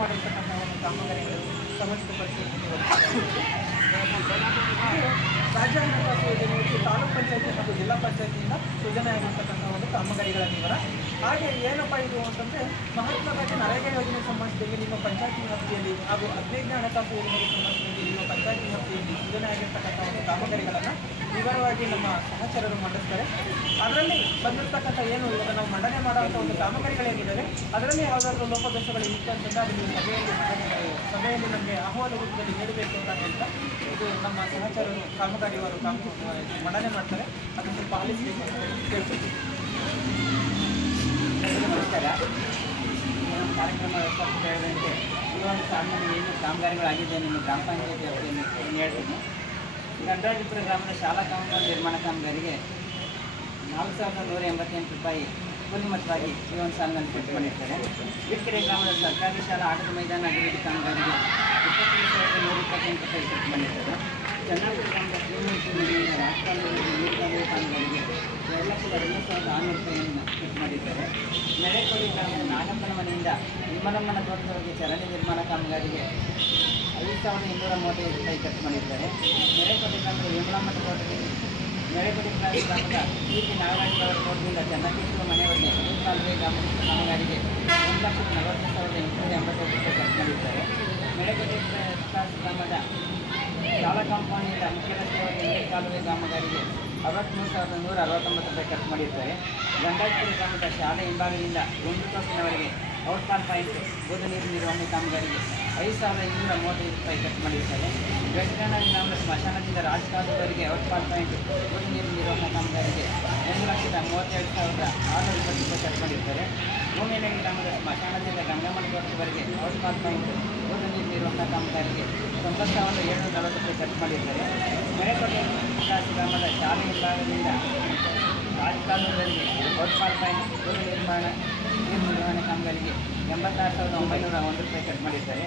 ಮಾಡಿರ್ತಕ್ಕಂಥ ಒಂದು ಕಾಮಗಾರಿಗಳು ಸಮಸ್ತ ಪರಿಸ್ಥಿತಿ ರಾಜ್ಯ ಹಣಕಾಸು ಯೋಜನೆಯಲ್ಲಿ ತಾಲೂಕು ಪಂಚಾಯತಿ ಮತ್ತು ಜಿಲ್ಲಾ ಪಂಚಾಯತಿಯಿಂದ ಸೂಚನೆ ಆಗಿರ್ತಕ್ಕಂಥ ಒಂದು ಕಾಮಗಾರಿಗಳ ವಿವರ. ಹಾಗೆ ಏನಪ್ಪ ಇದು ಅಂತಂದರೆ ಮಹತ್ವವಾಗಿ ನರೇಗಾ ಯೋಜನೆ ಸಂಬಂಧಿಸಿದಂಗೆ ನಿಮ್ಮ ಪಂಚಾಯತಿ ವ್ಯಾಪ್ತಿಯಲ್ಲಿ ಹಾಗೂ 15ನೇ ಹಣಕಾಸು ಯೋಜನೆಗೆ ಸಂಬಂಧಿಸಿದಂಗೆ ನಿಮ್ಮ ಪಂಚಾಯತಿ ವ್ಯಾಪ್ತಿಯಲ್ಲಿ ಸೂಚನೆ ಆಗಿರ್ತಕ್ಕಂಥ ಒಂದು ಕಾಮಗಾರಿಗಳನ್ನು ವಿವರವಾಗಿ ನಮ್ಮ ಸಹಚರರು ಮಂಡಿಸ್ತಾರೆ. ಅದರಲ್ಲಿ ಬಂದಿರತಕ್ಕಂಥ ಏನು ಇವಾಗ ನಾವು ಮಂಡನೆ ಮಾಡುವಂಥ ಒಂದು ಕಾಮಗಾರಿಗಳೇನಿದ್ದಾವೆ ಅದರಲ್ಲಿ ಯಾವುದಾದ್ರೂ ಲೋಪದೋಷಗಳು ಇತ್ತು ಅಂತಂದರೆ ಅದನ್ನು ಸಭೆಯಲ್ಲಿ ನಮಗೆ ಅಹವಾಲು ರೂಪದಲ್ಲಿ ನೀಡಬೇಕು ಅಂತ ಹೇಳ್ತಾ ಇದು ನಮ್ಮ ಸಹಚರರು ಕಾಮಗಾರಿಯವರು ಮಂಡನೆ ಮಾಡ್ತಾರೆ. ಅದನ್ನು ಸ್ವಲ್ಪ ಆಲಿಸಬೇಕು ಅಂತ ಕೇಳ್ತೀವಿ. ನಮಸ್ಕಾರ. ಕಾರ್ಯಕ್ರಮ ವ್ಯವಸ್ಥಾಪಕ ಹೇಳಿದಂತೆ ಕೆಲವೊಂದು ಸಾಮಾನ್ಯ ಏನು ಕಾಮಗಾರಿಗಳಾಗಿದೆ ನಿಮ್ಮ ಗ್ರಾಮ ಪಂಚಾಯತಿ ವ್ಯಾಪ್ತಿಯಲ್ಲಿ ಹೇಳ್ತೀನಿ. ಗಂಡರಾಜಪುರ ಗ್ರಾಮದ ಶಾಲಾ ಕಾಮಗಾರಿ ನಿರ್ಮಾಣ ಕಾಮಗಾರಿಗೆ 4,188 ರೂಪಾಯಿ ಕೂಲಿಮಟ್ಟವಾಗಿ ಈ ಒಂದು ಸಾಲಿನಲ್ಲಿ ಖರ್ಚು ಮಾಡಿರ್ತಾರೆ. ಬಿಟ್ಕೆರೆ ಗ್ರಾಮದ ಸರ್ಕಾರಿ ಶಾಲಾ ಆಟದ ಮೈದಾನ ಅಭಿವೃದ್ಧಿ ಕಾಮಗಾರಿಗೆ 22,128 ರೂಪಾಯಿ ಖರ್ಚು ಮಾಡಿರ್ತಾರೆ. ಚನ್ನಾಪುರ ಗ್ರಾಮದ ಶ್ರೀಮಂತ ರಾಷ್ಟ್ರೀಯ ಕಾಮಗಾರಿಗೆ 2,12,600 ರೂಪಾಯಿಯನ್ನು ಖರ್ಚು ಮಾಡಿದ್ದಾರೆ. ನೆರೆಕೋಡಿ ಗ್ರಾಮದ ನಾಗಪ್ಪನ ಮನೆಯಿಂದ ವಿಮಲಮ್ಮನ ತೋಟದವರೆಗೆ ಚರಂಡಿ ನಿರ್ಮಾಣ ಕಾಮಗಾರಿಗೆ 5,235 ರೂಪಾಯಿ ಖರ್ಚು ಮಾಡಿದ್ದಾರೆ. ನೆರೆಕೋಡಿ ಗ್ರಾಮದ ವಿಮಲಮ್ಮನ ತೋಟದಲ್ಲಿ ನೆರೆಕೋಡಿ ಗ್ರಾಮದ ಕೀರ್ತಿ ನಾಗರಾಜರವರ ತೋಟದಿಂದ ಚನ್ನಕೇಶ್ವರ ಮನೆಯವರಿಗೆ ಕಾಲುವೆ ಕಾಮಗಾರಿಗೆ 1,40,885 ರೂಪಾಯಿ ಖರ್ಚು ಮಾಡಿದ್ದಾರೆ. ನೆರೆಕೋಡಿ ಗ್ರಾಮದ ಶಾಲಾ ಕಾಂಪೌಂಡ್ನಿಂದ ಮುಖ್ಯ ರಸ್ತೆಯವರೆಗೆ ನೀರು ಕಾಲುವೆ ಕಾಮಗಾರಿಗೆ 63,169 ರೂಪಾಯಿ ಖರ್ಚು ಮಾಡಿದ್ದಾರೆ. ಗಂಡಾಜಪುರ ಗ್ರಾಮದ ಶಾಲೆ ಹಿಂಭಾಗದಿಂದ ಒಂದು ತೋಪಿನವರೆಗೆ ಔಟ್ಫಾಲ್ ಪಾಯಿಂಟ್ ಗೋಧಿ ನೀರು ನಿರ್ವಹಣೆ ಕಾಮಗಾರಿಗೆ 5,235 ರೂಪಾಯಿ ಖರ್ಚು ಮಾಡಿರ್ತಾರೆ. ಬೆಳಗಾವಿ ಗ್ರಾಮದ ಸ್ಮಶಾನದಿಂದ ರಾಜಕಾಲುವವರೆಗೆ ಔಟ್ಫಾಲ್ ಪಾಯಿಂಟ್ ಗೋಧಿ ನೀರು ನಿರ್ವಹಣಾ ಕಾಮಗಾರಿಗೆ 1,32,620 ರೂಪಾಯಿ ಖರ್ಚು ಮಾಡಿರ್ತಾರೆ. ಭೂಮಿನಗಿ ಗ್ರಾಮದ ಸ್ಮಶಾನದಿಂದ ಗಂಗಮ್ಮನ ತೋಟದವರೆಗೆ ಔಟ್ಫಾಲ್ ಪಾಯಿಂಟ್ ಗೋಧಿ ನೀರು ನಿರ್ವಹಣಾ ಕಾಮಗಾರಿಗೆ 90,740 ರೂಪಾಯಿ ಖರ್ಚು ಮಾಡಿರ್ತಾರೆ. ಮಳೆಕೋಟೆ ಗ್ರಾಮದ ಶಾಲೆ ವಿಭಾಗದಿಂದ ರಾಜಕಾಲುವವರೆಗೆ ಔಟ್ಫಾಲ್ ಪಾಯಿಂಟ್ ಗೋಧಿ ನಿರ್ವಹಣೆ ಕಾಮಗಾರಿಗೆ 86,901 ರೂಪಾಯಿ ಖರ್ಚು ಮಾಡಿದ್ದಾರೆ.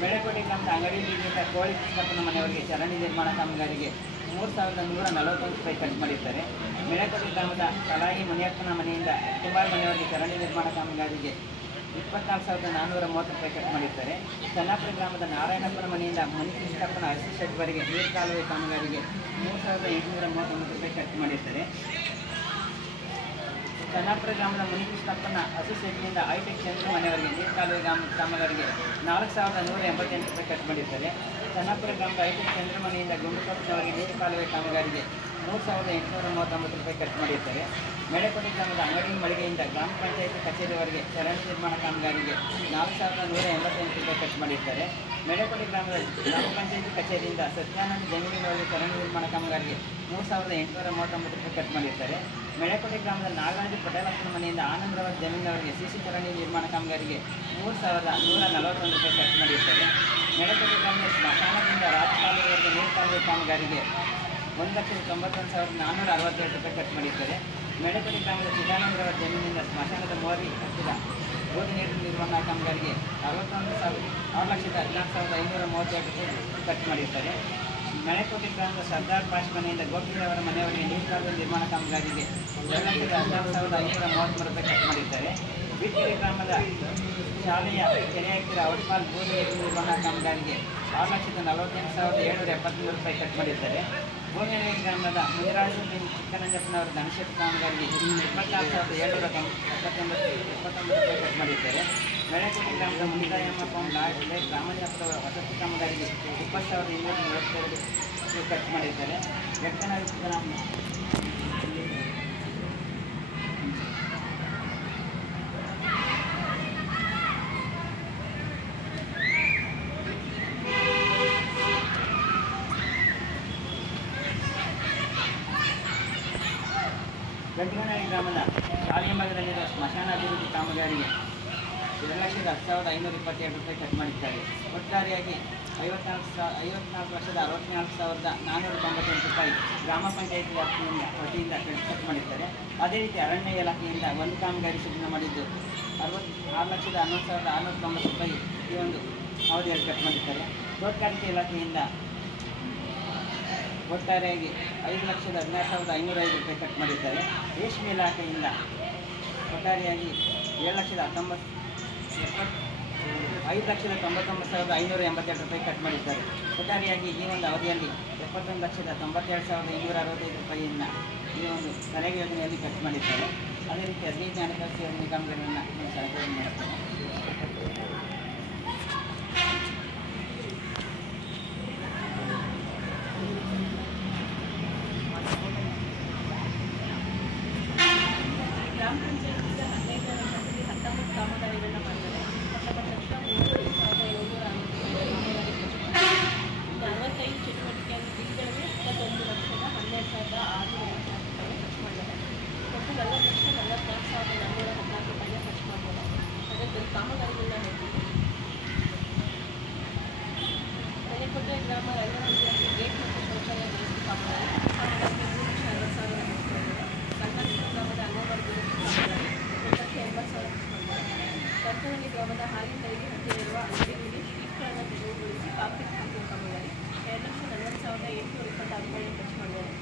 ಬೆಳಕೋಟೆ ಗ್ರಾಮದ ಅಂಗಡಿ ಬೀದಿಯಿಂದ ಕೋಳಿ ಕೃಷ್ಣಪ್ಪನ ಮನೆಯವರಿಗೆ ಚರಂಡಿ ನಿರ್ಮಾಣ ಕಾಮಗಾರಿಗೆ 3,141 ರೂಪಾಯಿ ಖರ್ಚು ಮಾಡಿದ್ದಾರೆ. ಬೆಳಕೋಟೆ ಗ್ರಾಮದ ಕಲಾಗಿ ಮುನಿಯಪ್ಪನ ಮನೆಯಿಂದ ಕುಮಾರ್ ಮನೆಯವರಿಗೆ ಚರಂಡಿ ನಿರ್ಮಾಣ ಕಾಮಗಾರಿಗೆ 24,430 ರೂಪಾಯಿ ಖರ್ಚು ಮಾಡಿದ್ದಾರೆ. ಚನ್ನಾಪುರ ಗ್ರಾಮದ ನಾರಾಯಣಪ್ಪನ ಮನೆಯಿಂದ ಮುನಿಕೃಷ್ಣಪ್ಪನ ಅರಸಿ ಶೆಡ್ವರೆಗೆ ನೀರು ಕಾಲುವೆ ಕಾಮಗಾರಿಗೆ 3,839 ರೂಪಾಯಿ ಖರ್ಚು ಮಾಡಿದ್ದಾರೆ. ಚನ್ನಾಪುರ ಗ್ರಾಮದ ಮುನಿಕೃಷ್ಣಪ್ಪನ ಹಸು ಶೆಡ್ನಿಂದ ಹೈಟೆಕ್ ಚಂದ್ರ ಮನೆಯವರಿಗೆ ನೀರು ಕಾಲುವೆ ಕಾಮಗಾರಿಗೆ 4,188 ರೂಪಾಯಿ ಖರ್ಚು ಮಾಡಿದ್ದಾರೆ. ಚನ್ನಾಪುರ ಗ್ರಾಮದ ಹೈಟೆಕ್ ಚಂದ್ರ ಮನೆಯಿಂದ ಗುಂಡುಕೊಪ್ಪನವರಿಗೆ ನೀರು ಕಾಲುವೆ ಕಾಮಗಾರಿಗೆ 3,839 ರೂಪಾಯಿ ಖರ್ಚು ಮಾಡಿದ್ದಾರೆ. ಮೇಳೆಕೋಟೆ ಗ್ರಾಮದ ಅಂಗಡಿ ಮಳಿಗೆಯಿಂದ ಗ್ರಾಮ ಪಂಚಾಯತಿ ಕಚೇರಿವರೆಗೆ ಚರಂಡಿ ನಿರ್ಮಾಣ ಕಾಮಗಾರಿಗೆ 4,188 ರೂಪಾಯಿ ಖರ್ಚು ಮಾಡಿದ್ದಾರೆ. ಮೇಳೆಕೋಟೆ ಗ್ರಾಮದ ಗ್ರಾಮ ಪಂಚಾಯತಿ ಕಚೇರಿಯಿಂದ ಸತ್ಯಾನಂದ ಜಮೀನಿನವರೆಗೆ ಚರಂಡಿ ನಿರ್ಮಾಣ ಕಾಮಗಾರಿಗೆ 3,839 ರೂಪಾಯಿ ಖರ್ಚು ಮಾಡಿದ್ದಾರೆ. ಮೇಳೆಕೋಟೆ ಗ್ರಾಮದ ನಾಗರಾಜ ಪಟೇಲಪ್ಪನ ಮನೆಯಿಂದ ಆನಂದರವರ ಜಮೀನಿನವರೆಗೆ ಸಿಸಿ ಚರಂಡಿ ನಿರ್ಮಾಣ ಕಾಮಗಾರಿಗೆ 3,141 ರೂಪಾಯಿ ಖರ್ಚು ಮಾಡಿದ್ದಾರೆ. ಮೇಳೆಕೋಟೆ ಗ್ರಾಮದ ಸ್ಮಶಾನದಿಂದ ರಾಜಕಾಲುವರೆಗೆ ನೀರು ಕಾಲುವೆ ಕಾಮಗಾರಿಗೆ 1,91,462 ರೂಪಾಯಿ ಖರ್ಚು ಮಾಡಿದ್ದಾರೆ. ಮೇಳೆಕೋಟೆ ಗ್ರಾಮದ ಚಿದಾನಂದರವರ ಜಮೀನಿನಿಂದ ಸ್ಮಶಾನದ ಮೋರಿ ಹತ್ತಿರ ಗೋಧಿ ನೀರು ನಿರ್ವಹಣಾ ಕಾಮಗಾರಿಗೆ 6,14,532 ರೂಪಾಯಿ ಖರ್ಚು ಮಾಡಿದ್ದಾರೆ. ಮೇಳೆಕೋಟೆ ಗ್ರಾಮದ ಸರ್ದಾರ್ ಪಾಷ್ ಮನೆಯಿಂದ ಗೋಪಿರವರ ಮನೆಯವರಿಗೆ ನೀರು ಕಾಲುವೆ ನಿರ್ಮಾಣ ಕಾಮಗಾರಿಗೆ 2,16,533 ರೂಪಾಯಿ ಖರ್ಚು ಮಾಡಿದ್ದಾರೆ. ಬಿಟ್ಕೆರೆ ಗ್ರಾಮದ ಶಾಲೆಯ ಕೆರೆ ಹತ್ತಿರ ಔಟ್ಫಾಲ್ ಗೋಧಿ ನೀರು ನಿರ್ವಹಣಾ ಕಾಮಗಾರಿಗೆ 6,48,773 ರೂಪಾಯಿ ಖರ್ಚು ಮಾಡಿದ್ದಾರೆ. ಭೂಮಿನಗಿ ಗ್ರಾಮದ ಮುನಿರಾಜು ಚಿಕ್ಕನಂಜಪ್ಪನವರ ಧನಶಕ್ತಿ ಕಾಮಗಾರಿಗೆ 24,779 ರೂಪಾಯಿ ಖರ್ಚು ಮಾಡಿದ್ದಾರೆ. ಮೇಳೆಕೋಟೆ ಗ್ರಾಮದ ಮುನಿತಾಯಮ್ಮ ಪೌಂಡ್ ರಾಮಣ್ಣಪ್ಪನವರ ವಸತಿ ಕಾಮಗಾರಿಗೆ 20,242 ರೂಪಾಯಿ ಖರ್ಚು ಮಾಡಿದ್ದಾರೆ. ಬೆಕ್ಕನಹಳ್ಳಿ ಗ್ರಾಮ ಗಂಟಗನಹಳ್ಳಿ ಗ್ರಾಮದ ಶಾಲೆಯ ಭಾಗದಲ್ಲಿರುವ ಸ್ಮಶಾನ ಅಭಿವೃದ್ಧಿ ಕಾಮಗಾರಿಗೆ 2,10,527 ರೂಪಾಯಿ ಖರ್ಚು ಮಾಡಿದ್ದಾರೆ. ಒಟ್ಟಾರೆಯಾಗಿ 54,64,64,498 ರೂಪಾಯಿ ಗ್ರಾಮ ಪಂಚಾಯತಿ ವತಿಯಿಂದ ಖರ್ಚು ಮಾಡಿದ್ದಾರೆ. ಅದೇ ರೀತಿ ಅರಣ್ಯ ಇಲಾಖೆಯಿಂದ ಒಂದು ಕಾಮಗಾರಿ ಶುಭ್ರ ಮಾಡಿದ್ದು 6,11,690 ರೂಪಾಯಿ ಈ ಒಂದು ಅವಧಿಯಲ್ಲಿ ಖರ್ಚು ಮಾಡಿದ್ದಾರೆ. ತೋಟಗಾರಿಕೆ ಇಲಾಖೆಯಿಂದ ಒಟ್ಟಾರೆಯಾಗಿ 5,16,505 ರೂಪಾಯಿ ಖರ್ಚು ಮಾಡಿದ್ದಾರೆ. ರೇಷ್ಮೆ ಇಲಾಖೆಯಿಂದ ಒಟ್ಟಾರೆಯಾಗಿ 7,19,5 5,99,582 ರೂಪಾಯಿ ಕಟ್ ಮಾಡಿದ್ದಾರೆ. ಒಟ್ಟಾರೆಯಾಗಿ ಈ ಒಂದು ಅವಧಿಯಲ್ಲಿ 71,92,265 ರೂಪಾಯಿಯನ್ನು ಈ ಒಂದು ನರೇಗಾ ಯೋಜನೆಯಲ್ಲಿ ಕಟ್ ಮಾಡಿದ್ದಾರೆ. ಅದೇ ರೀತಿ 15 ಹಣಕಾಸು ಯೋಜನೆ ಕಾಮಗಾರಿಯನ್ನು ನಾನು ಸಲಹೆಯನ್ನು ಮಾಡ್ತೇನೆ. ಗ್ರಾಮ ಪಂಚಾಯತಿಯಿಂದ 15ನೇ ಹಂತದಲ್ಲಿ 19 ಕಾಮಗಾರಿಗಳನ್ನ ಮಾಡಿದ್ದಾರೆ. 65 ಚಟುವಟಿಕೆಯನ್ನು ತಿಂಗಳಿಗೆ 21,12,600 ರೂಪಾಯಿ ಖರ್ಚು ಮಾಡಿದ್ದಾರೆ. ಒಟ್ಟು 40,44,414 ರೂಪಾಯಿನ ಖರ್ಚು ಮಾಡಿದ್ದಾರೆ. ಅದಕ್ಕೆ ಕಾಮಗಾರಿಗಳನ್ನ ನೋಡ್ತೀವಿ. ಮನೆಕೋಟೆ ಗ್ರಾಮ ರಂಗಮಂದಿರಕ್ಕೆ ಗೇಟ್ ಮತ್ತು ಶೌಚಾಲಯ ದುರಸ್ತಿ ಕಾಮಗಾರಿ 3,60,000 ನಡೆಸಿದ್ದಾರೆ. ಕರ್ನಾಟಕ ಗ್ರಾಮದ ಅಂಗನವಾಡಿ ಕಾಮಗಾರಿ 1,80,000 ಕರ್ತನಹಳ್ಳಿ ಗ್ರಾಮದ ಹಾಲಿನರಿಗೆ ಹತ್ತಿರವಿರುವ ಅಂಗಡಿಗಳಿಗೆ ಶೀಟ್ಗಳನ್ನು ತೆರವುಗೊಳಿಸಿ ಕಾಂಕ್ರೀಟ್ ಹಾಕುವ ಕಾಮಗಾರಿ 2,40,826 ರೂಪಾಯಿ ಖರ್ಚು ಮಾಡಿದ್ದಾರೆ.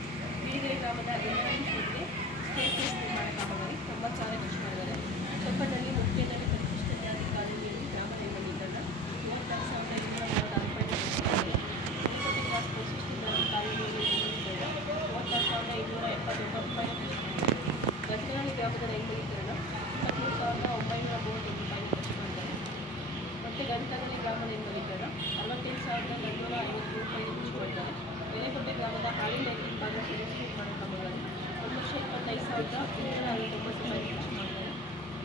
ಬೀಡಿಗೆರೆ ಗ್ರಾಮದ ಇಂಜಿನಿಯರಿಂಗ್ ಶೆಡ್ಗೆ ಸ್ಟೇರ್ಕೇಸ್ ನಿರ್ಮಾಣ ಕಾಮಗಾರಿ 90,000 ಖರ್ಚು ಮಾಡಿದ್ದಾರೆ. ಚೊಕ್ಕದಲ್ಲಿ ಮುಖ್ಯದಲ್ಲಿ ಪರಿಶಿಷ್ಟ ಜಾತಿ ಕಾಲೋನಿಯಲ್ಲಿ ಗ್ರಾಮ ನಿರ್ವಹಣೆಗಳನ್ನ 36,236 ರೂಪಾಯಿ ಖರ್ಚು ಮಾಡಿದ್ದಾರೆ. ಮನೆಕೋಟೆ ಕ್ರಾಸ್ ಪರಿಶಿಷ್ಟ ಜಾತಿ ಕಾಲೋನಿಯಲ್ಲಿ 36,279 ರೂಪಾಯಿ ಖರ್ಚು ಮಾಡಿದ್ದಾರೆ. ಕರ್ತನಹಳ್ಳಿ ಗ್ರಾಮದ ನೈರ್ಮಲೀಕರಣ 23,930 ರೂಪಾಯಿ ಖರ್ಚು ಮಾಡಿದ್ದಾರೆ. ಮತ್ತು ಗಂಟಗಲ್ಲಿ ಗ್ರಾಮ ನೈರ್ಮಲೀಕರಣ 68,250 ರೂಪಾಯಿ ಖರ್ಚು ಮಾಡಿದ್ದಾರೆ. ಮನೆಕೋಟೆ ಗ್ರಾಮದ ಹಾಲಿ ಲೈಟಿಂಗ್ ಭಾಗ ನಿರ್ಮಾಣ ಕಾಮಗಾರಿ 1,25,249 ರೂಪಾಯಿ ಖರ್ಚು ಮಾಡಿದ್ದಾರೆ.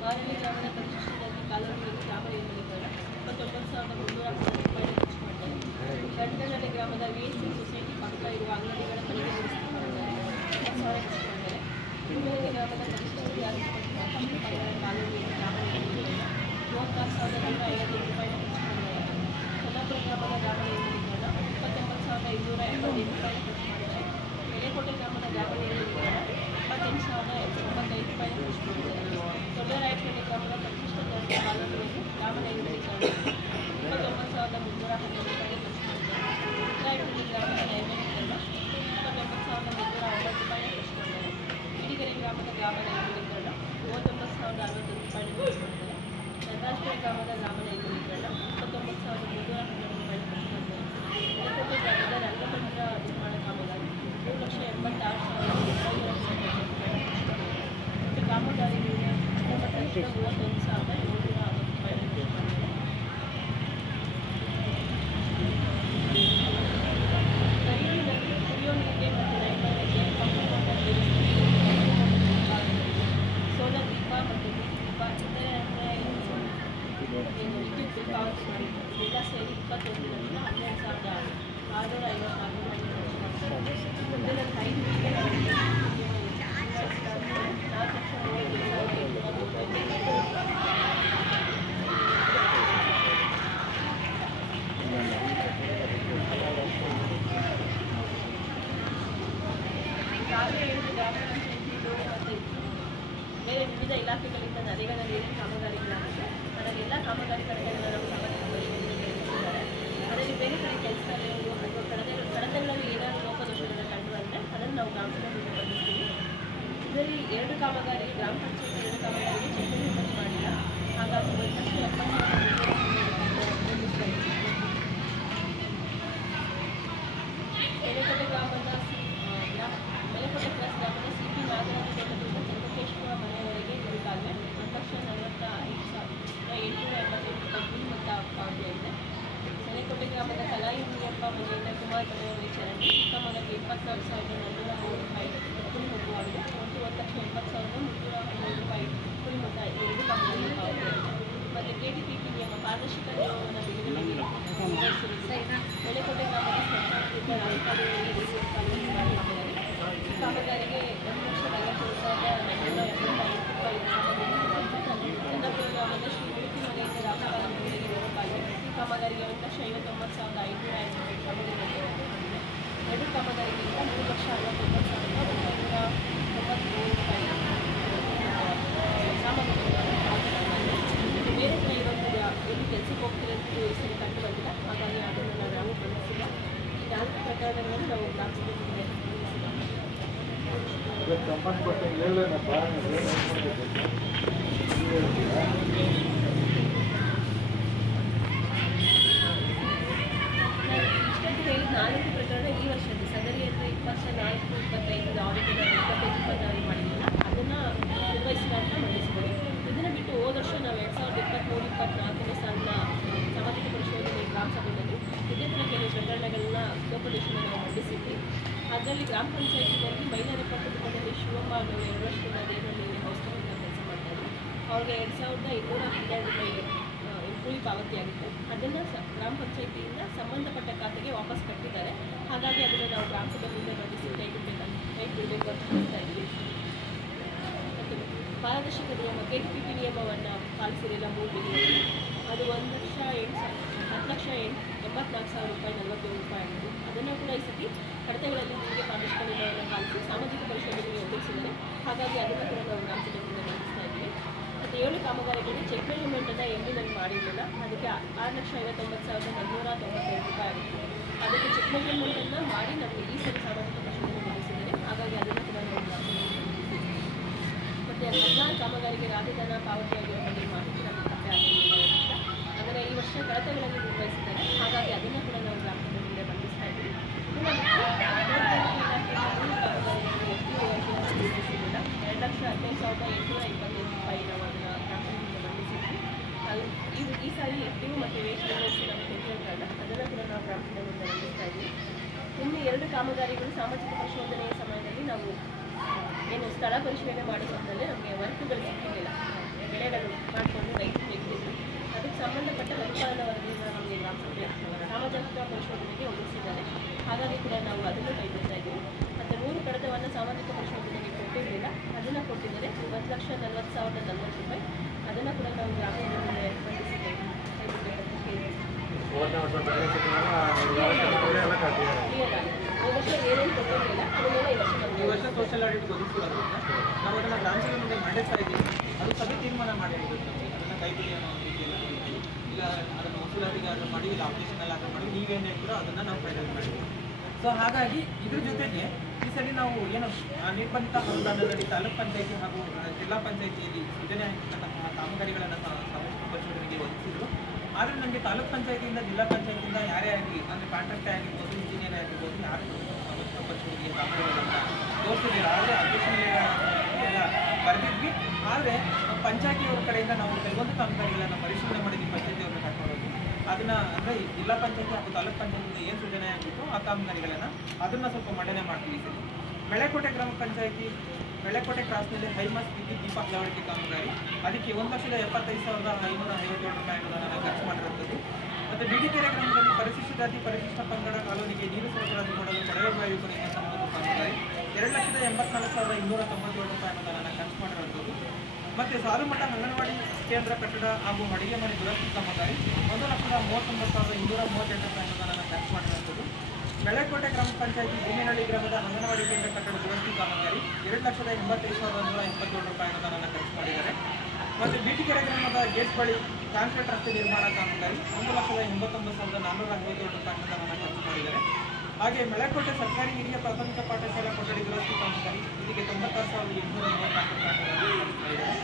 ಮಾರನೇ ಗ್ರಾಮದ ಪರಿಶಿಷ್ಟ ಜಾತಿ ಕಾಲೋನಿಯಲ್ಲಿ ಗ್ರಾಮ ನೈರ್ಮಲೀಕರಣ 29,360 ರೂಪಾಯಿ ಖರ್ಚು ಮಾಡಿದ್ದಾರೆ. ಗಂಟಗಲ್ಲಿ ಗ್ರಾಮದ VSC ಸೊಸೈಟಿ ಪಕ್ಕ ಇರುವ ಅಂಗಡಿಗಳ ಮನೆಗೆ ದುರಸ್ತಿ ಮಾಡಿದ್ದಾರೆ 20,000 ಖರ್ಚು ಮಾಡಿದ್ದಾರೆ. ಹಿಂಬಲಗಿ ಗ್ರಾಮದ ಪರಿಶಿಷ್ಟ ಜಾತಿ ಕಾಲೋನಿಯಲ್ಲಿ ಗ್ರಾಮ ನೈರ್ಮಲೀಕರಣ 36,150 ರೂಪಾಯಿ ಖರ್ಚು ಮಾಡಿದ್ದಾರೆ. ಸೊಲ್ಲಾಪುರ ಗ್ರಾಮದ ಗ್ರಾಮ ನೈರ್ಮಲೀಕರಣ 29,287 ರೂಪಾಯಿ ಖರ್ಚು ಮಾಡಿದ್ದಾರೆ. ಮನೆಕೋಟೆ ಗ್ರಾಮದ ಗ್ರಾಮ ನೈರ್ಮಲೀಕರಣ 28,095 ರೂಪಾಯಿ ಖರ್ಚು ಮಾಡಿದ್ದಾರೆ. ದೊಡ್ಡರಾಯಪೇಟೆ ಗ್ರಾಮದ ಪರಿಶಿಷ್ಟ ಜಾತಿ ಕಾಲೋನಿಯಲ್ಲಿ ಗ್ರಾಮ ನೈರ್ಮಲೀಕರಣ 29,310 ರೂಪಾಯಿ ಖರ್ಚು ಮಾಡಿದ್ದಾರೆ. ಉತ್ತರಾಯಪೇಟೆ ಗ್ರಾಮದ ನೈರ್ಮಲೀಕರಣ 29,390 ರೂಪಾಯಿ ಖರ್ಚು ಮಾಡಿದ್ದಾರೆ. ಬೀಡಿಗೆರೆ ಗ್ರಾಮದ ಗ್ರಾಮ ನೈರ್ಮಲೀಕರಣ 39,060 ರೂಪಾಯಿ ಖರ್ಚು ಮಾಡಿದ್ದಾರೆ. ನಟರಾಜಪುರ ಗ್ರಾಮದ ಗ್ರಾಮ ನೈರ್ಮಲೀಕರಣ 29,312 ರೂಪಾಯಿ ಖರ್ಚು ಮಾಡಿದ್ದಾರೆ. ಮನೆಕೋಟೆ ಗ್ರಾಮದ ರಂಗಮಂದಿರ ನಿರ್ಮಾಣ ಕಾಮಗಾರಿ 3,86,200 ರೂಪಾಯಿ ಖರ್ಚು ಮಾಡಿದ್ದಾರೆ. ಮತ್ತು ಕಾಮಗಾರಿ ಮೇಲೆ 31,760 ರೂಪಾಯಿ ಖರ್ಚು ಮಾಡಿದ್ದಾರೆ. ರೈಲಿನಲ್ಲಿ ಕುಡಿಯೋ ನೀರಿಗೆ ಮತ್ತು ನೈರ್ಮಲ್ಯಕ್ಕೆ ಪಂಪುಗಳ ಸೋಲಾರ್ ದೀಪ ಮತ್ತು ಬೀದಿ ದೀಪ ಇತರೆ ವಿದ್ಯುತ್ ಬಿಲ್ ಪಾವತಿ ಮಾಡಿದ್ದಾರೆ. ಎಲ್ಲ ಸೇರಿ 21,12,654 ರೂಪಾಯಿ ಖರ್ಚು ಮಾಡಿದ್ದಾರೆ. ಮುಂದಿನ 5 ವರ್ಷಕ್ಕೆ 4,30,830 ರೂಪಾಯಿ ಈಗಾಗಲೇ 7 ಗ್ರಾಮ ಪಂಚಾಯತಿಗಳು ಮತ್ತು ಬೇರೆ ವಿವಿಧ ಇಲಾಖೆಗಳಿಂದ ನರೇಗಾದಲ್ಲಿ ಏನು ಕಾಮಗಾರಿಗಳಾಗಿದೆ. ಅದರಲ್ಲಿ ಎಲ್ಲ ಕಾಮಗಾರಿಗಳಿಗೆ ನಾವು ಸಾಮಾನ್ಯ ಪರಿಶೀಲನೆ ನಡೆಸಿದ್ದಾರೆ. ಅದರಲ್ಲಿ ಬೇರೆ ಕಡೆ ಕೆಲಸದಲ್ಲಿ ಅಥವಾ ಕಡತಗಳಲ್ಲಿ ಏನಾದರೂ ಲೋಪದೋಷಗಳನ್ನು ಕಂಡು ಬಂದರೆ ಅದನ್ನು ನಾವು ಗ್ರಾಮ ಸಭೆಗೆ ಬಂದಿರ್ತೀವಿ. ಇದರಲ್ಲಿ 2 ಕಾಮಗಾರಿ ಗ್ರಾಮ ಪಂಚಾಯತ್ 2 ಕಾಮಗಾರಿಗೆ ಚೆಕ್ ಮಾಡಿಲ್ಲ. ಹಾಗಾಗಿ 1,70,000 ಮನೆಕೋಟೆ ಗ್ರಾಮದ ಮನೆಕೋಟೆ ಕ್ಲಾಸ್ ಗ್ರಾಮದ CP ನಾಗರಾಜ ತೋಟದಿಂದ ಚಂದ್ರಕೇಶ್ವರ ಮನೆಯವರೆಗೆ ಇದಕ್ಕಾಗಲೇ 1,45,888 ರೂಪಾಯಿ ಮೊತ್ತ ಪಾವತಿಯಾಗಿದೆ. ಮನೆಕೋಟೆ ಗ್ರಾಮದ ಕಲಾಯಿ ಮುನಿಯಪ್ಪ ಮನೆಯಿಂದ ಕುಮಾರ್ ಮನೆಯವರಿಗೆ ಚರಂಡಿ ಕಾಮಗಾರಿಗೆ 24,403 ರೂಪಾಯಿ ಕುರಿ ಮೊತ್ತವಾಗಿದೆ. ಒಟ್ಟು 1,80,312 ರೂಪಾಯಿ ಕುರಿ ಮೊತ್ತ 2 ಕಾಮಗಾರಿ ಪಾವತಿಯಾಗಿದೆ. ಮತ್ತು KTPP ನಿಯಮ ಪಾರದರ್ಶಕ ನಿಯಮವನ್ನು ಬಿಡುಗಡೆಗೆ ಮನೆಕೋಟೆ ಗ್ರಾಮದ ಸ್ಮಶಾನದಿಂದ ರಾಯಕಾಡಿಯವರಿಗೆ ರಿಸರ್ವ್ ಕಾಲೋನಿ ಕಾಮಗಾರಿ. ಈ ಕಾಮಗಾರಿಗೆ 1,40,985 ರೂಪಾಯಿ ಚಂದ್ರಪುರ ಗ್ರಾಮದ ಶ್ರೀಮೂರ್ತಿ ಮನೆಯಿಂದ ರಾಮಕಾಲನಿಗೆ ರೂಪಾಯಿ. ಈ ಕಾಮಗಾರಿಗೆ 1,59,505 ರೂಪಾಯಿ ಕಾಮಗಾರಿ. 2 ಕಾಮಗಾರಿಗಿಂತ 3,69,193 ರೂಪಾಯಿ ಸಾಮಗ್ರಿಗಳನ್ನು ಬೇರೆ ಕಡೆ ಇರೋದು ಎಲ್ಲಿ ಕೆಲಸಕ್ಕೆ ಹೋಗ್ತಿರೋದು ಹೆಸರು ಕಂಡು ಬಂದಿಲ್ಲ. ಹಾಗಾಗಿ ಅದನ್ನು ನಾವು ಗಮನಿಸಿಲ್ಲ. ಈ 4 ಪ್ರಕರಣಗಳನ್ನು ನಾವು ಗ್ರಾಮ ಸಭೆ ಮುಂದೆ 4 ಪ್ರಕರಣ ಈ ವರ್ಷದ್ದು ಸದರಿಯಲ್ಲಿ 24-25 ಆಡಿಟಿನ 25-26 ಮಾಡಿದ್ದಿಲ್ಲ ಅದನ್ನು ನಿರ್ವಹಿಸಿದ ಅಂತ ಮಂಡಿಸಿದ್ದಾರೆ. ಇದನ್ನು ಬಿಟ್ಟು ಹೋದ ವರ್ಷ ನಾವು 2023-24 ಸಾಲಿನ ಸಾಮಾಜಿಕ ಪರಿಶೋಧನೆ ಗ್ರಾಮ ಸಭೆಯಲ್ಲಿ ಇದೇ ಥರ ಕೆಲವು ಪ್ರಕರಣಗಳನ್ನ ಲೋಪದೋಷನ ನಾವು ಮಂಡಿಸಿದ್ವಿ. ಅದರಲ್ಲಿ ಗ್ರಾಮ ಪಂಚಾಯತಿನಲ್ಲಿ ಮಹಿಳಾ ಕುಟುಂಬದಲ್ಲಿ ಶಿವಮ್ಮ ಅವರು 2 ವರ್ಷದಿಂದ ದೇವರಲ್ಲಿ ಹೌಸ್ ಕೀಪಿಂಗ್ ಕೆಲಸ ಮಾಡ್ತಾರೆ. ಅವ್ರಿಗೆ 2212 ರೂಪಾಯಿ ಕೂಲಿ ಪಾವತಿಯಾಗಿತ್ತು. ಅದನ್ನು ಗ್ರಾಮ ಪಂಚಾಯತಿಯಿಂದ ಸಂಬಂಧಪಟ್ಟ ಖಾತೆಗೆ ವಾಪಸ್ ಕಟ್ಟಿದ್ದಾರೆ. ಹಾಗಾಗಿ ಅದನ್ನು ನಾವು ಗ್ರಾಮ ಸಭೆ ಮುಂದೆ ಮಂಡಿಸಿ ಕೈ ಬಿಡಬೇಕು ಅಂತ ಹೇಳ್ತಾ ಇದ್ದೀವಿ. ಮತ್ತು ಪಾರದರ್ಶಕ ನಿಯಮ KTPP ನಿಯಮವನ್ನು ಪಾಲಿಸಿರಲಿಲ್ಲ 3 ತಿಂಗಳಲ್ಲಿ. ಅದು 1,84,084,040 ರೂಪಾಯಿ 47 ರೂಪಾಯಿ ಆಗಿತ್ತು. ಅದನ್ನು ಕೂಡ ಈ ಸತಿ ಕಡತಗಳಲ್ಲಿ ನಿಮಗೆ ಪಾರದರ್ಶಕ ನಿಯಮವನ್ನು ಪಾಲಿಸಿ ಸಾಮಾಜಿಕ ಪರಿಶೋಧನೆಗೆ ಒದಗಿಸಿದ್ದಾರೆ. ಹಾಗಾಗಿ ಅದನ್ನು ಕೂಡ ನಾವು ಗ್ರಾಮ ಸಭೆ ಮುಂದೆ ಮಂಡಿಸ್ತಾ ಇದ್ದೀವಿ. ಮತ್ತು 7 ಕಾಮಗಾರಿಗಳಿಗೆ ಚೆಕ್ ಮೆಜರ್ಮೆಂಟನ್ನು ಎಂದಿನಲ್ಲಿ ಮಾಡಿರಲಿಲ್ಲ. ಅದಕ್ಕೆ 6,59,492 ರೂಪಾಯಿ ಆಗಿತ್ತು. ಅದಕ್ಕೆ ಚೆಕ್ ಮೆಜರ್ಮೆಂಟನ್ನು ಮಾಡಿ ನಮಗೆ ಈ ಸರಿ ಸಾಮಾಜಿಕ ಪರಿಶೋಧನೆ ನಡೆಸಿದ್ದಾರೆ. ಹಾಗಾಗಿ ಅದನ್ನು ಕೂಡ ನಾವು ಮತ್ತು 14 ಕಾಮಗಾರಿಗೆ ರಾಜಧನ ಪಾವತಿಯಾಗಿರೋ ಬಗ್ಗೆ ಮಾಹಿತಿ ನಮಗೆ ಪತ್ತೆ ಆಗಿರಲಿಲ್ಲ. ಅಂದರೆ ಈ ವರ್ಷ ಕಡತಗಳಲ್ಲಿ ನಿರ್ವಹಿಸಿದ್ದಾರೆ. ಹಾಗಾಗಿ ಅದನ್ನು ಕೂಡ ನಾವು ಗ್ರಾಮ ಸಭೆ ಮುಂದೆ ಮಂಡಿಸ್ತಾ ಇದ್ದೀವಿ. ನಿರ್ವಹಿಸಿಲ್ಲ 2,15,825 ರೂಪಾಯಿ ನಾವು ಅದನ್ನು ಗ್ರಾಮ ಸಭೆ ಮುಂದೆ ಮಂಡಿಸಿದ್ವಿ. ಈ ಸಾರಿ FTO ಮತ್ತು ವೇಸ್ಟ್ ನಿರ್ವಹಿಸಿ ನಮಗೆ ತಿಳಿದಿರಲ್ಲ. ಅದನ್ನು ಕೂಡ ನಾವು ಗ್ರಾಮ ಸಭೆ ಮುಂದೆ ಮಂಡಿಸ್ತಾ ಇದ್ವಿ. ಇನ್ನು 2 ಕಾಮಗಾರಿಗಳು ಸಾಮಾಜಿಕ ಪರಿಶೋಧನೆಯ ಸಮಯದಲ್ಲಿ ನಾವು ಏನು ಸ್ಥಳ ಪರಿಶೀಲನೆ ಮಾಡೋ ಸಮಯದಲ್ಲಿ ನಮಗೆ ವರ್ಕ್ಗಳು ಸಿಕ್ಕಿರಲಿಲ್ಲ. ಬೆಳೆಗಳು ಮಾಡಿಕೊಂಡು ರೈತರು ತೆಗೆದಿದ್ದು ಅದಕ್ಕೆ ಸಂಬಂಧಪಟ್ಟ ಪರಿಪಾಲನಾ ವರದಿಯನ್ನು ನಮಗೆ ಗ್ರಾಮ ಸಭೆ ಸಾಮಾಜಿಕ ಪರಿಶೋಧನೆಗೆ ಒದಗಿಸಿದ್ದಾರೆ. ಹಾಗಾಗಿ ಕೂಡ ನಾವು ಅದನ್ನು ಕೈಗೊಳ್ತಾ ಇದ್ದೀವಿ. ಮತ್ತು 100 ಕಡತವನ್ನು ಸಾಮಾಜಿಕ ಪರಿಶೋಧನೆಗೆ ಕೊಟ್ಟಿರಲಿಲ್ಲ. ಅದನ್ನು ಕೊಟ್ಟಿದ್ದಾರೆ 1,40,040 ರೂಪಾಯಿ. ಅದನ್ನು ಕೂಡ ನಾವು ಗ್ರಾಮ ಸಭೆ ಮುಂದೆ ಮಂಡಿಸಿದ್ದೇವೆ. ವರ್ಷ ಏನೇನು ಕೊಟ್ಟಿರಲಿಲ್ಲ ಅದನ್ನೆಲ್ಲ ಈ ವರ್ಷ ಸೋಷಿಯಲ್ ಆಡಿಟ್ ಒದಗಿಸಿರೋದ್ರಿಂದ ನಾವು ಅದನ್ನು ಗ್ರಾಮ ಸಭೆ ಮುಂದೆ ಮಂಡಿಸ್ತಾ ಇದ್ದೀವಿ. ಅದು ಸಭೆ ತೀರ್ಮಾನ ಮಾಡಿರೋದು ನಮಗೆ ಅದನ್ನು ಕೈಬಿಡಿ ಅನ್ನೋ ರೀತಿಯಲ್ಲಿ ಇಲ್ಲ ಅದನ್ನು ವಸೂಲಾತಿಗೆ ಆದರೂ ಮಾಡಿ ಇಲ್ಲ ಅಪ್ಲಿಕೇಶನಲ್ಲಿ ಆದರೂ ಮಾಡಿ ನೀವೇನು ಹೇಳ್ತೀರೋ ಅದನ್ನು ನಾವು ಫೈನಲ್ ಮಾಡಿದ್ದೀವಿ. ಸೊ ಹಾಗಾಗಿ ಇದ್ರ ಜೊತೆಗೆ ಈ ಸರಿ ನಾವು ಏನು ನಿರ್ಬಂಧಿತ ಅನುದಾನದಲ್ಲಿ ತಾಲೂಕು ಪಂಚಾಯತಿ ಹಾಗೂ ಜಿಲ್ಲಾ ಪಂಚಾಯತಿಯಲ್ಲಿ ಸೃಜನೆ ಆಗಿರ್ತಕ್ಕಂತಹ ಕಾಮಗಾರಿಗಳನ್ನು ಸಾಮಾಜಿಕ ಪರಿಶೋಧನೆಗೆ ಒದಗಿಸಿದ್ರು. ಆದರೆ ನನಗೆ ತಾಲೂಕು ಪಂಚಾಯತಿಯಿಂದ ಜಿಲ್ಲಾ ಪಂಚಾಯತಿಯಿಂದ ಯಾರೇ ಆಗಲಿ ಅಂದರೆ ಕಾಂಟ್ರಾಕ್ಟೇ ಆಗಿರ್ಬೋದು ಇಂಜಿನಿಯರ್ ಆಗಿರ್ಬೋದು ಯಾರು ಸಾಮಾಜಿಕ ಪರಿಶೋಧನೆಗೆ ಕಾಮಗಾರಿಗಳನ್ನು ತೋರಿಸಿದ್ದೀರ. ಆದರೆ ಅಧ್ಯಕ್ಷನೆಲ್ಲ ಬರೆದಿದ್ವಿ. ಆದರೆ ಪಂಚಾಯತಿಯವರ ಕಡೆಯಿಂದ ನಾವು ಕೆಲವೊಂದು ಕಾಮಗಾರಿಗಳನ್ನು ಪರಿಶೀಲನೆ ಮಾಡಿದ್ವಿ. ಪಂಚಾಯತಿಯವ್ರನ್ನ ಕರ್ಕೊಂಡೋಗಿ ಅದನ್ನು ಅಂದರೆ ಜಿಲ್ಲಾ ಪಂಚಾಯತಿ ಹಾಗೂ ತಾಲೂಕು ಪಂಚಾಯತಿಯಿಂದ ಏನು ಸೃಜನೆ ಆಗಿತ್ತು ಆ ಕಾಮಗಾರಿಗಳನ್ನು ಅದನ್ನು ಸ್ವಲ್ಪ ಮಂಡನೆ ಮಾಡ್ತೀವಿ. ಸರಿ, ಮೆಳೆಕೋಟೆ ಗ್ರಾಮ ಪಂಚಾಯತಿ ಮೆಳೆಕೋಟೆ ಕ್ರಾಸ್ನಲ್ಲಿ ಹೈಮಾಸ್ ವಿದ್ಯುತ್ ದೀಪ ಅಳವಡಿಕೆ ಕಾಮಗಾರಿ ಅದಕ್ಕೆ 1,75,557 ರೂಪಾಯಿ ಅನುದಾನ ಖರ್ಚು ಮಾಡಿರುತ್ತದೆ. ಮತ್ತು ಬಿಡಿಕೆರೆ ಗ್ರಾಮದಲ್ಲಿ ಪರಿಶಿಷ್ಟ ಜಾತಿ ಪರಿಶಿಷ್ಟ ಪಂಗಡ ಕಾಲೋನಿಗೆ ನೀರು ಸರಬರಾಜು ಮಾಡಲು ಕೊಳವೆ ಬಾವಿ ಯೋಜನೆಗೆ ಸಂಬಂಧ ಕಾಮಗಾರಿ 2,84,297 ರೂಪಾಯಿ ಅನುದಾನ ಖರ್ಚು ಮಾಡಿರುತ್ತದೆ. ಮತ್ತು ಸಾಲುಮಠ ಅಂಗನವಾಡಿ ಕೇಂದ್ರ ಕಟ್ಟಡ ಹಾಗೂ ಅಡಿಗೆ ಮನೆ ದುರಸ್ತಿ ಕಾಮಗಾರಿ 1,39,238 ರೂಪಾಯಿ ಅನುದಾನ ಖರ್ಚು ಮಾಡಿರುತ್ತದೆ. ಮೆಳೆಕೋಟೆ ಗ್ರಾಮ ಪಂಚಾಯತಿ ಭೀಮೇನಹಳ್ಳಿ ಗ್ರಾಮದ ಅಂಗನವಾಡಿ ಕೇಂದ್ರ ಕಟ್ಟಡ ದುರಸ್ತಿ ಕಾಮಗಾರಿ 2,85,187 ರೂಪಾಯಿ ಅನುದಾನ ಖರ್ಚು ಮಾಡಿದ್ದಾರೆ. ಮತ್ತು ಬೀಟಿಕೆರೆ ಗ್ರಾಮದ ಗೇಟ್ ಬಳಿ ಕಾಂಕ್ರೀಟ್ ರಸ್ತೆ ನಿರ್ಮಾಣ ಕಾಮಗಾರಿ 1,89,457 ರೂಪಾಯಿ ಅನುದಾನ ಖರ್ಚು ಮಾಡಿದ್ದಾರೆ. ಹಾಗೆ ಮೆಳೆಕೋಟೆ ಸರ್ಕಾರಿ ಹಿರಿಯ ಪ್ರಾಥಮಿಕ ಪಾಠಶಾಲಾ ಕೊಠಡಿ ದುರಸ್ತಿ ಕಾಮಗಾರಿ ಇದಕ್ಕೆ 96,834 ರೂಪಾಯಿ ಖರ್ಚು ಮಾಡಿದ್ದಾರೆ.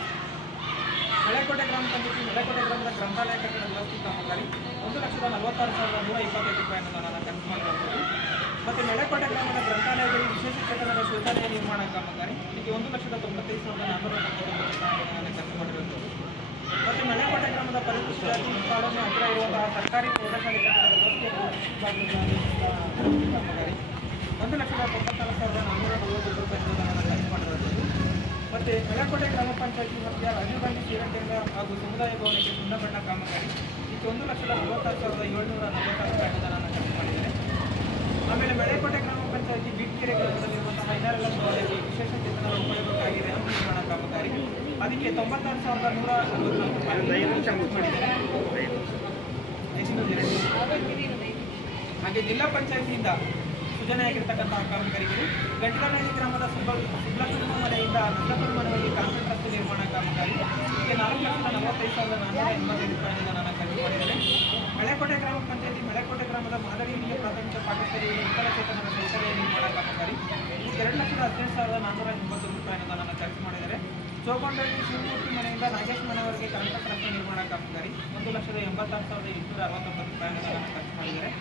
ಮೆಳೆಕೋಟೆ ಗ್ರಾಮ ಪಂಚಾಯತಿ ಮೆಳೆಕೋಟೆ ಗ್ರಾಮದ ಗ್ರಂಥಾಲಯ ಕಟ್ಟಡ ದುರಸ್ತಿ ಕಾಮಗಾರಿ 1,46,125 ರೂಪಾಯಿ ಅನುದಾನ ಖರ್ಚು ಮಾಡಿರುತ್ತದೆ. ಮತ್ತು ಮೆಳೆಕೋಟೆ ಗ್ರಾಮದ ಗ್ರಂಥಾಲಯದಲ್ಲಿ ವಿಶೇಷ ಚೇತನರ ಶೌಚಾಲಯ ನಿರ್ಮಾಣ ಕಾಮಗಾರಿ ಇದಕ್ಕೆ 1,95,499 ರೂಪಾಯಿ ಖರ್ಚು ಮಾಡಿರುತ್ತದೆ. ಮತ್ತು ಮೆಳೆಕೋಟೆ ಗ್ರಾಮದ ಪರಿಶಿಷ್ಟ ಜಾತಿ ಕಾಲೋನಿ ಹತ್ತಿರ ಇರುವಂತಹ ಸರ್ಕಾರಿ ಪ್ರೌಢಶಾಲೆ ಕಟ್ಟಡ ದುರಸ್ತಿ ಕಾಮಗಾರಿ 1,94,440 ರೂಪಾಯಿ ಅನುದಾನ ಖರ್ಚು ಮಾಡಿರುತ್ತದೆ. ಮತ್ತು ಮೆಳೆಕೋಟೆ ಗ್ರಾಮ ಪಂಚಾಯತಿ ವ್ಯಾಪ್ತಿಯ ರಾಜೀವ್ ಗಾಂಧಿ ಸೇವಾ ಕೇಂದ್ರ ಹಾಗೂ ಸಮುದಾಯ ಭವನಕ್ಕೆ ಸುಣ್ಣ ಬಣ್ಣ ಕಾಮಗಾರಿ ಇದಕ್ಕೆ 1,46,740 ರೂಪಾಯಿ ಅನುದಾನ ಖರ್ಚು ಮಾಡಿದ್ದಾರೆ. ಆಮೇಲೆ ಮೆಳೆಕೋಟೆ ಗ್ರಾಮ ಪಂಚಾಯತಿ ಬೀಟ್ಕೆರೆ ಗ್ರಾಮದಲ್ಲಿರುವಂತಹ ಐನಾರೆಲ್ಲ ಶಾಲೆಗೆ ವಿಶೇಷ ಚೇತನರ ಉಪಯೋಗಕ್ಕಾಗಿ ರ್ಯಾಂಪ್ ನಿರ್ಮಾಣ ಕಾಮಗಾರಿ ಅದಕ್ಕೆ 96,144 ರೂಪಾಯಿ ಖರ್ಚು ಮಾಡಿದ್ದಾರೆ. ಹಾಗೆ ಜಿಲ್ಲಾ ಪಂಚಾಯತಿಯಿಂದ ಸೃಜನೆಯಾಗಿರ್ತಕ್ಕಂತಹ ಕಾಮಗಾರಿಗಳು ಗಂಟಲನಹಳ್ಳಿ ಗ್ರಾಮದ ಸುಬ್ಲಕ್ಷ್ಮಣ ಮನೆಯಿಂದ ನಂದಪುರ ಮನೆಯಲ್ಲಿ ಕಾಂಕ್ರೀಟ್ ರಸ್ತೆ ನಿರ್ಮಾಣ ಕಾಮಗಾರಿ ಇದಕ್ಕೆ 4,45,485 ರೂಪಾಯಿ ಅನುದಾನ ಖರ್ಚು ಮಾಡಿದ್ದಾರೆ. ಮೆಳೆಕೋಟೆ ಗ್ರಾಮ ಪಂಚಾಯತಿ ಮೆಳೆಕೋಟೆ ಗ್ರಾಮದ ಮಾದರಿ ಹಿರಿಯ ಪ್ರಾಥಮಿಕ ಪಾಠಶಾಲೆಯಲ್ಲಿ ವಿಕಲಚೇತನರ ಶೌಚಾಲಯ ನಿರ್ಮಾಣ ಕಾಮಗಾರಿ ಇದಕ್ಕೆ 2,18,480 ರೂಪಾಯಿ ಅನುದಾನ ಖರ್ಚು ಮಾಡಿದ್ದಾರೆ. ಚೋಗೊಂಡಳ್ಳಿ ಶಿವಮೂರ್ತಿ ಮನೆಯಿಂದ ನಾಗೇಶ್ ಮನೆಯವರೆಗೆ ಕಾಂಕ್ರೀಟ್ ರಸ್ತೆ ನಿರ್ಮಾಣ ಕಾಮಗಾರಿ 1,86,869 ರೂಪಾಯಿ ಅನುದಾನ ಖರ್ಚು ಮಾಡಿದ್ದಾರೆ.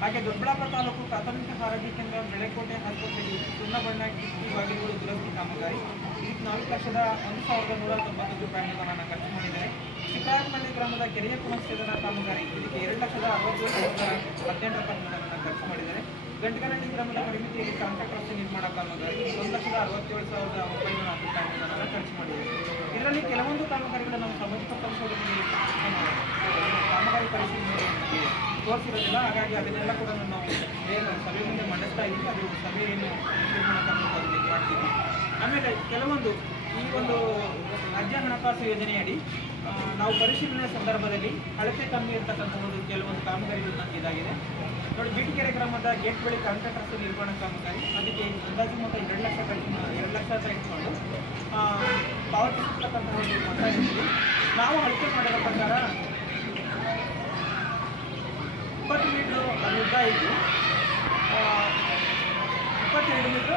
ಹಾಗೆ ದೊಡ್ಡಬಳ್ಳಾಪುರ ತಾಲೂಕು ಪ್ರಾಥಮಿಕ ಆರೋಗ್ಯ ಕೇಂದ್ರ ಬೆಳೆಕೋಟೆ ಆಸ್ಪತ್ರೆಗೆ ಸುಣ್ಣ ಬಣ್ಣ ಕಿಟಕಿ ಬಾಗಿಲುಗಳು ದುರಸ್ತಿ ಕಾಮಗಾರಿ ಇದಕ್ಕೆ 4,01,190 ರೂಪಾಯಿ ಅನುದಾನ ಖರ್ಚು ಮಾಡಿದ್ದಾರೆ. ಚಿಕ್ಕರಾಜಮಳ್ಳಿ ಗ್ರಾಮದ ಕೆರೆಯ ಪುನಶ್ಚೇತನ ಕಾಮಗಾರಿ ಇದಕ್ಕೆ 2,67,18 ರೂಪಾಯಿ ಅನುದಾನ ಖರ್ಚು ಮಾಡಿದ್ದಾರೆ. ಗಂಟಗನಹಳ್ಳಿ ಗ್ರಾಮದ ಪರಿಮಿತಿಯಲ್ಲಿ ಕಾಂಟ್ರಾಕ್ಟ್ ರಸ್ತೆ ನಿರ್ಮಾಣ ಕಾಮಗಾರಿ 1,67,904 ರೂಪಾಯಿ ಅನುದಾನ ಖರ್ಚು ಮಾಡಿದ್ದಾರೆ. ಇದರಲ್ಲಿ ಕೆಲವೊಂದು ಕಾಮಗಾರಿಗಳು ನಮ್ಮ ಸಾಮಾಜಿಕ ಪರಿಶೋಧನೆಯಲ್ಲಿ ಕಾಮಗಾರಿ ಪರಿಶೀಲನೆ ತೋರಿಸಿರೋದಿಲ್ಲ. ಹಾಗಾಗಿ ಅದನ್ನೆಲ್ಲ ಕೂಡ ನಾವು ಏನು ಸಭೆ ಮುಂದೆ ಮಂಡಿಸ್ತಾ ಇದ್ದೀವಿ. ಅದು ಸಭೆ ಏನು ತೀರ್ಮಾನ ಮಾಡ್ತೀವಿ. ಆಮೇಲೆ ಕೆಲವೊಂದು ಈ ಒಂದು ರಾಜ್ಯ ಹಣಕಾಸು ಯೋಜನೆಯಡಿ ನಾವು ಪರಿಶೀಲನೆ ಸಂದರ್ಭದಲ್ಲಿ ಅಳತೆ ಕಮ್ಮಿ ಇರ್ತಕ್ಕಂಥ ಒಂದು ಕೆಲವೊಂದು ಕಾಮಗಾರಿಗಳು ಇದಾಗಿದೆ ನೋಡಿ. ಬಿಟಿಕೆರೆ ಗ್ರಾಮದ ಗೇಟ್ ಬಳಿ ಕಾಂಟ್ರಾಕ್ಟ್ ರಸ್ತೆ ನಿರ್ಮಾಣ ಕಾಮಗಾರಿ ಅದಕ್ಕೆ ಅಂದಾಜು ಮೊತ್ತ 2 ಲಕ್ಷ ಅಂತ ಇಟ್ಕೊಂಡು ಪಾವತಿಸತಕ್ಕಂಥ ಒಂದು ಮೊತ್ತ ಇದ್ದೀವಿ. ನಾವು ಅಳತೆ ಮಾಡಿರೋ ಪ್ರಕಾರ 20 ಮೀಟ್ರು ಅದು ಉದ್ದ ಇದ್ದು 22 ಮೀಟ್ರು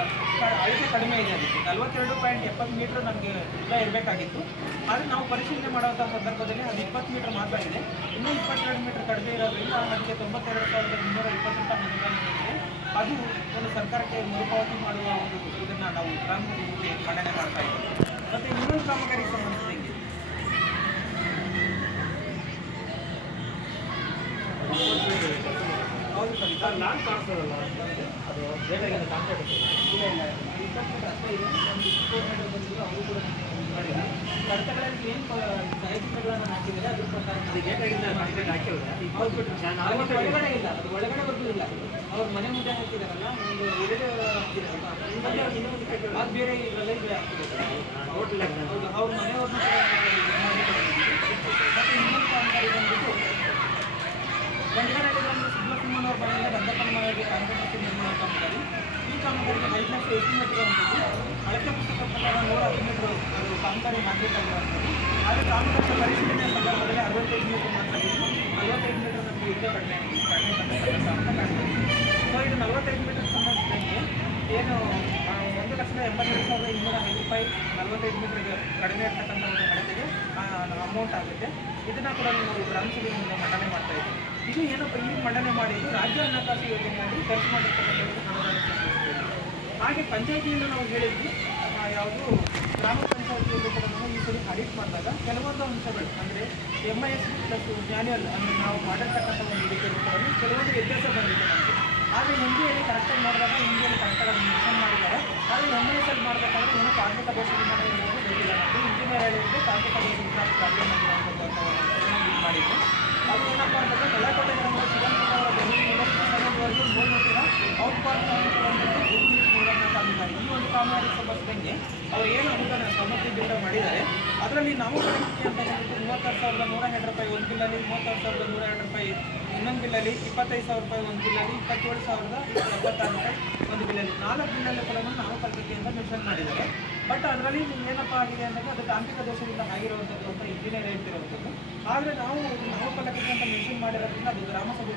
ಅಳತೆ ಕಡಿಮೆ ಇದೆ. ಅದಕ್ಕೆ 42.70 ಮೀಟ್ರ್ ನಮಗೆ ಉದ್ದ ಇರಬೇಕಾಗಿತ್ತು. ಆದರೆ ನಾವು ಪರಿಶೀಲನೆ ಮಾಡುವಂಥ ಸಂದರ್ಭದಲ್ಲಿ ಅದು 20 ಮೀಟ್ರ್ ಮಾತ್ರ ಇದೆ. ಇನ್ನೂ 22 ಮೀಟ್ರ್ ಕಡಿಮೆ ಇರೋದ್ರಿಂದ ಅದಕ್ಕೆ 92,320 ರೂಪಾಯಿ ಅನುದಾನ ಇದೆ. ಅದು ಒಂದು ಸರ್ಕಾರಕ್ಕೆ ಮರುಪಾವತಿ ಮಾಡುವ ಒಂದು ಇದನ್ನು ನಾವು ಗ್ರಾಮದಲ್ಲಿ ಮಂಡನೆ ಮಾಡ್ತಾ ಇದ್ದೀವಿ. ಮತ್ತು ಇನ್ನೊಂದು ಕಾಮಗಾರಿಗೆ ಸಂಬಂಧಿಸಿದಂಗೆ ಹೌದು ಸರ್, ಇದು ನಾನು ಕಾಣಿಸೋದಲ್ಲ ಅದು ಬೇಕಾಗಿಲ್ಲ ಕಾಂಟ್ರಾಕ್ಟ್ ಇಲ್ಲ ಇಲ್ಲ 20 ಮೀಟರ್ ಅಷ್ಟೇ ಇದೆ. ಒಂದು 24 ಮೀಟರ್ ಬಂದಿದ್ದು ಅವರು ಕೂಡ ಮಾಡಿದ್ದಾರೆ. ಕರ್ತಗಳಲ್ಲಿ ಏನು ಛಾಯಾಚಿತ್ರಗಳನ್ನು ಹಾಕಿದ್ದಾರೆ ಅದ್ರ ಪ್ರಕಾರ ಅದು ಬೇಕಾಗಿಲ್ಲ ಕಾಂಟ್ರಾಕ್ಟ್ ಹಾಕಿಲ್ಲ. ಹೌದು ಬಿಟ್ಟು ಒಳಗಡೆ ಇಲ್ಲ, ಅದು ಒಳಗಡೆವರೆಗೂ ಇಲ್ಲ. ಅವ್ರ ಮನೆ ಮುಂದೆ ಹಾಕಿದಾರಲ್ಲ ಒಂದು 2 ಹಾಕಿದಾರಲ್ಲ ಅದು ಬೇರೆ ಇದರಲ್ಲ ಇದು ಹಾಕಿದ್ದಾರೆ. ಹೋಟೆಲ್ ಹೌದು ಅವ್ರ ಮನೆಯವ್ರನ್ನ ಮತ್ತು ಇನ್ನೊಂದು ಕಾಮಗಾರಿ ಬಂದ್ಬಿಟ್ಟು ಗಂಟಗನಹಳ್ಳಿ ಗ್ರಾಮದ ಸಿದ್ದಲಕ್ಷ್ಮಣ್ಣವ್ರ ಮನೆಯಿಂದ ರಂಗಪ್ಪನ ಮನೆಗೆ ಕಾಂಟ್ರಾಕ್ಟ್ ನಿರ್ಮಾಣ ಕಾಮಗಾರಿ. ಈ ಕಾಮಗಾರಿಗೆ 5 ಲಕ್ಷ ಎಸ್ಟಿಮೇಟ್ ಹೊಂದಿದ್ದು ಅಳತೆ ಪುಸ್ತಕ ಪ್ರಕಾರ 110 ಮೀಟರ್ ಅದು ಕಾಮಗಾರಿ ಮಾಡಬೇಕಾಗಿರುವಂಥದ್ದು. ಆದರೆ ಕಾಮಗಾರಿ ಪರಿಶೀಲನೆ ಸಂದರ್ಭದಲ್ಲಿ 65 ಮೀಟರ್ ಮಾತ್ರ ಇದ್ದು 45 ಮೀಟರ್ ನಮಗೆ ಇದ್ದ ಕಡಿಮೆ ಬರ್ತಕ್ಕಂಥ ಅಂತ ಕಾಣ್ತದೆ. ಸೊ ಇದು 45 ಮೀಟರ್ ಸಂಬಂಧಿಸಿದಂಗೆ ಏನು 1,82,205 ರೂಪಾಯಿ 45 ಮೀಟರ್ಗೆ ಕಡಿಮೆ ಇರ್ತಕ್ಕಂಥ ಒಂದು ಅಳತೆಗೆ ಅಮೌಂಟ್ ಆಗುತ್ತೆ. ಇದನ್ನು ಕೂಡ ನಾವು ಗ್ರಾಮಸಭೆ ಮುಂದೆ ಮಂಡನೆ ಮಾಡ್ತಾ ಇದ್ದೀವಿ. ಇದು ಏನಪ್ಪ ಈ ಮಂಡನೆ ಮಾಡಿದ್ದು ರಾಜ್ಯ ಹಣಕಾಸು ಯೋಜನೆಯಲ್ಲಿ ಖರ್ಚು ಮಾಡಿರ್ತಕ್ಕಂಥ ಹಾಗೆ ಪಂಚಾಯಿತಿಯಿಂದ ನಾವು ಹೇಳಿದ್ವಿ. ಯಾವುದು ಗ್ರಾಮ ಪಂಚಾಯಿತಿಯಲ್ಲೂ ಕೂಡ ನಾವು ಈ ಸರಿ ಆಡಿಟ್ ಮಾಡಿದಾಗ ಕೆಲವೊಂದು ಅಂಶಗಳು ಅಂದರೆ MIS ಪ್ಲಸ್ ಮ್ಯಾನ್ಯಲ್ ಅಂದರೆ ನಾವು ಮಾಡಿರ್ತಕ್ಕಂಥ ಒಂದು ಇದಕ್ಕೆ ಕೂಡ ಕೆಲವೊಂದು ವ್ಯತ್ಯಾಸ ಬಂದಿದೆ ನಮಗೆ. ಆದರೆ MBಯಲ್ಲಿ ಕರೆಕ್ಟಾಗಿ ಮಾಡಿದಾಗ MBಯಲ್ಲಿ ಕರೆಕ್ಟಾಗಿ ಅದನ್ನು ಮೆನ್ಷನ್ ಮಾಡಿದ್ದಾರೆ. ಆದರೆ MISಲ್ಲಿ ಮಾಡಬೇಕಾದ್ರೆ ಇನ್ನೂ ತಾಂತ್ರಿಕ ದೋಷದಿಂದ ಗೊತ್ತಿಲ್ಲ. ನಮಗೆ ಇಂಜಿನಿಯರ್ ಹೇಳಿದ್ರೆ ತಾಂತ್ರಿಕ ದೋಷದಿಂದ ಪ್ರಾಬ್ಲಮ್ ಆಗಿರುವಂಥದ್ದು ಅಂತ ಇದು ಮಾಡಿದ್ದು. ಅದು ಏನಪ್ಪ ಅಂತಂದರೆ ಬೆಳಕೋಟೆ ಗ್ರಾಮದ ಶಿವಣ್ಣ ಅವರ ಜಮೀನಿನಿಂದ ಕೃಷ್ಣವರೆಗೂ 3 ಮೀಟರ್ ಔಟ್ ಪಾರ್ಕ್ ಕಾಮಗಾರಿ. ಈ ಒಂದು ಕಾಮಗಾರಿ ಸಂಬಂಧಿಸಿದಂಗೆ ಅವರು ಏನು ಅನುದಾನ ಸಮಸ್ಯೆ ಬಿಲ್ಡ ಮಾಡಿದ್ದಾರೆ ಅದರಲ್ಲಿ ನಾವು ಅಂತ ಹೇಳಿಬಿಟ್ಟು 36,102 ರೂಪಾಯಿ ಒಂದು ಬಿಲ್ಲಲ್ಲಿ, 36,102 ರೂಪಾಯಿ ಇನ್ನೊಂದು ಬಿಲ್ಲಲ್ಲಿ, 25,000 ರೂಪಾಯಿ ಒಂದು ಬಿಲ್ಲಲ್ಲಿ, 27,076 ರೂಪಾಯಿ ಒಂದು ಬಿಲ್ಲಲ್ಲಿ 4 ಬಿಲ್ಲಲ್ಲಿ ಕೂಡ ನಾಮಫಲಕತೆಯಿಂದ ಮೆನ್ಷನ್ ಮಾಡಿದ್ದಾರೆ. ಬಟ್ ಅದರಲ್ಲಿ ಏನಪ್ಪ ಆಗಿದೆ ಅಂದರೆ ಅದು ತಾಂತ್ರಿಕ ದೋಷದಿಂದ ಆಗಿರುವಂಥದ್ದು ಅಂತ ಇಂಜಿನಿಯರ್ ಹೇಳ್ತಿರುವಂಥದ್ದು. ಆದರೆ ನಾವು ನಾಮಫಲಕತೆ ಅಂತ ಮೆನ್ಷನ್ ಮಾಡಿರೋದ್ರಿಂದ ಅದು ಗ್ರಾಮ ಸಭೆ